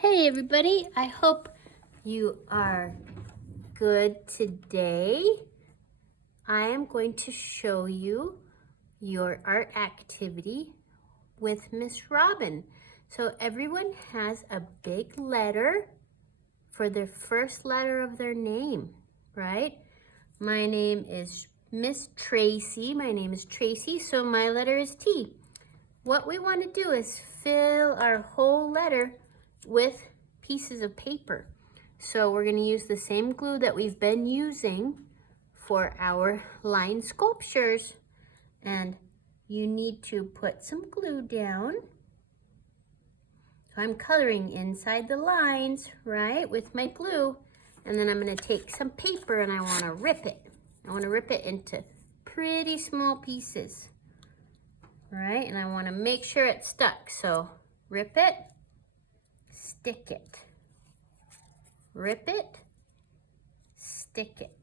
Hey everybody, I hope you are good today. I am going to show you your art activity with Miss Robin. So everyone has a big letter for their first letter of their name, right? My name is Miss Tracy. My name is Tracy, so my letter is T. What we want to do is fill our whole letter with pieces of paper. So we're going to use the same glue that we've been using for our line sculptures. And you need to put some glue down. So I'm coloring inside the lines, right, with my glue. And then I'm going to take some paper and I want to rip it. I want to rip it into pretty small pieces. Right, and I want to make sure it's stuck. So rip it, stick it. Rip it, stick it.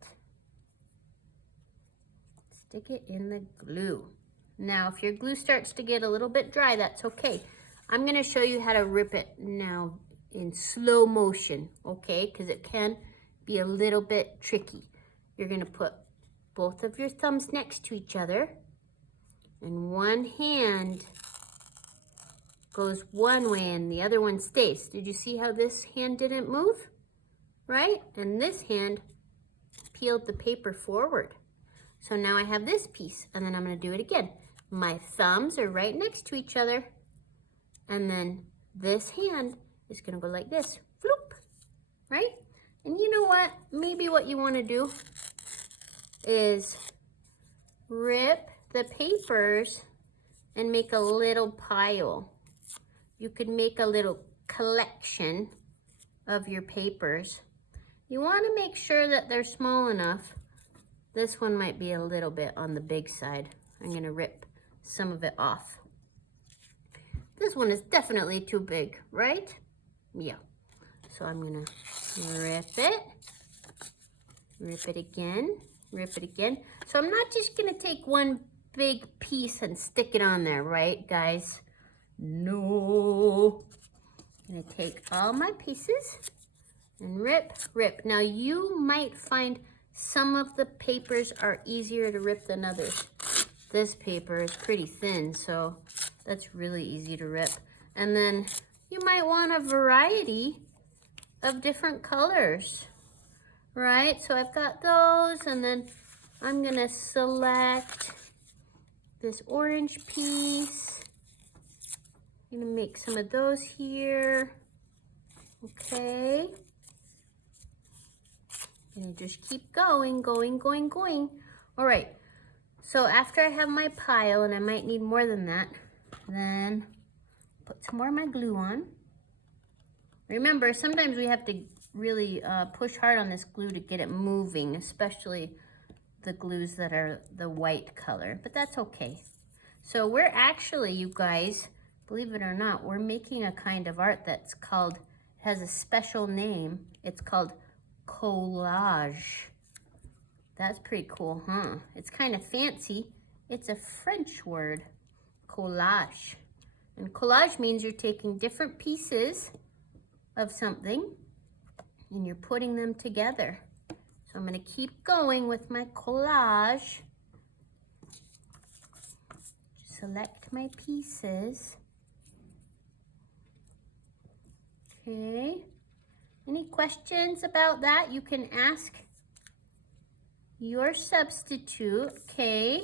Stick it in the glue. Now, if your glue starts to get a little bit dry, that's okay. I'm going to show you how to rip it now in slow motion, okay? Because it can be a little bit tricky. You're going to put both of your thumbs next to each other. And one hand goes one way and the other one stays. Did you see how this hand didn't move? Right? And this hand peeled the paper forward. So now I have this piece, and then I'm going to do it again. My thumbs are right next to each other. And then this hand is going to go like this. Floop. Right? And you know what? Maybe what you want to do is rip the papers and make a little pile. You could make a little collection of your papers. You want to make sure that they're small enough. This one might be a little bit on the big side. I'm going to rip some of it off. This one is definitely too big, right? Yeah. So I'm going to rip it again, rip it again. So I'm not just going to take one big piece and stick it on there, right, guys? No. I'm going to take all my pieces and rip, rip. Now, you might find some of the papers are easier to rip than others. This paper is pretty thin, so that's really easy to rip. And then you might want a variety of different colors, right? So I've got those, and then I'm going to select this orange piece. I'm going to make some of those here. Okay. And just keep going. All right. So after I have my pile, and I might need more than that, then put some more of my glue on. Remember, sometimes we have to really push hard on this glue to get it moving, especially the glues that are the white color, but that's okay. So we're actually, you guys, believe it or not, we're making a kind of art that's called, has a special name. It's called collage. That's pretty cool, huh? It's kind of fancy. It's a French word, collage. And collage means you're taking different pieces of something and you're putting them together. So I'm going to keep going with my collage. Select my pieces. Okay. Any questions about that? You can ask your substitute, okay?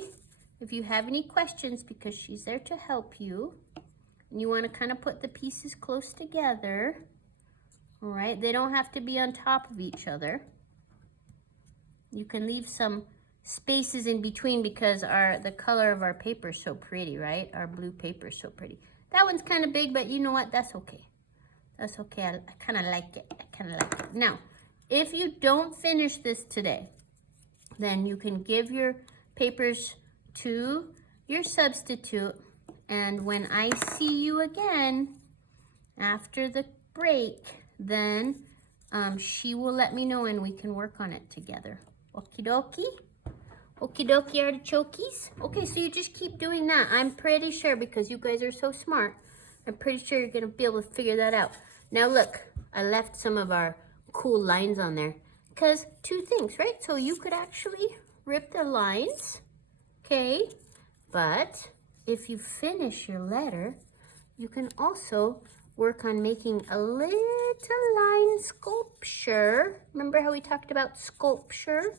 If you have any questions, because she's there to help you. And you want to kind of put the pieces close together. All right. They don't have to be on top of each other. You can leave some spaces in between because the color of our paper is so pretty, right? Our blue paper is so pretty. That one's kind of big, but you know what? That's okay. That's okay. I kind of like it. Now, if you don't finish this today, then you can give your papers to your substitute. And when I see you again after the break, then she will let me know and we can work on it together. Okie dokie? Okie dokie artichokes? Okay, so you just keep doing that. I'm pretty sure, because you guys are so smart, I'm pretty sure you're going to be able to figure that out. Now look, I left some of our cool lines on there because two things, right? So you could actually rip the lines, okay? But if you finish your letter, you can also work on making a little line sculpture. Remember how we talked about sculpture?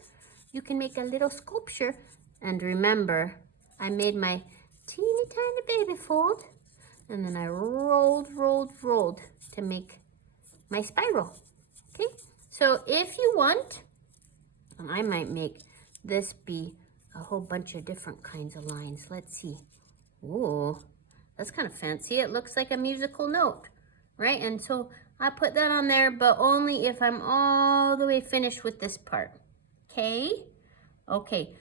You can make a little sculpture. And remember, I made my teeny tiny baby fold, and then I rolled to make my spiral. Okay, so if you want, and I might make this be a whole bunch of different kinds of lines. Let's see. Ooh, that's kind of fancy. It looks like a musical note, right? And so I put that on there, but only if I'm all the way finished with this part. Okay? Okay,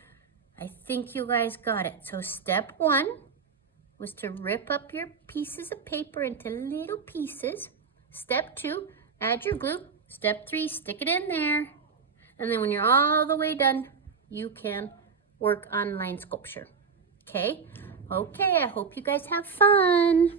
I think you guys got it. So step 1 was to rip up your pieces of paper into little pieces. Step 2, add your glue. Step 3, stick it in there. And then when you're all the way done, you can work on line sculpture. Okay? Okay, I hope you guys have fun.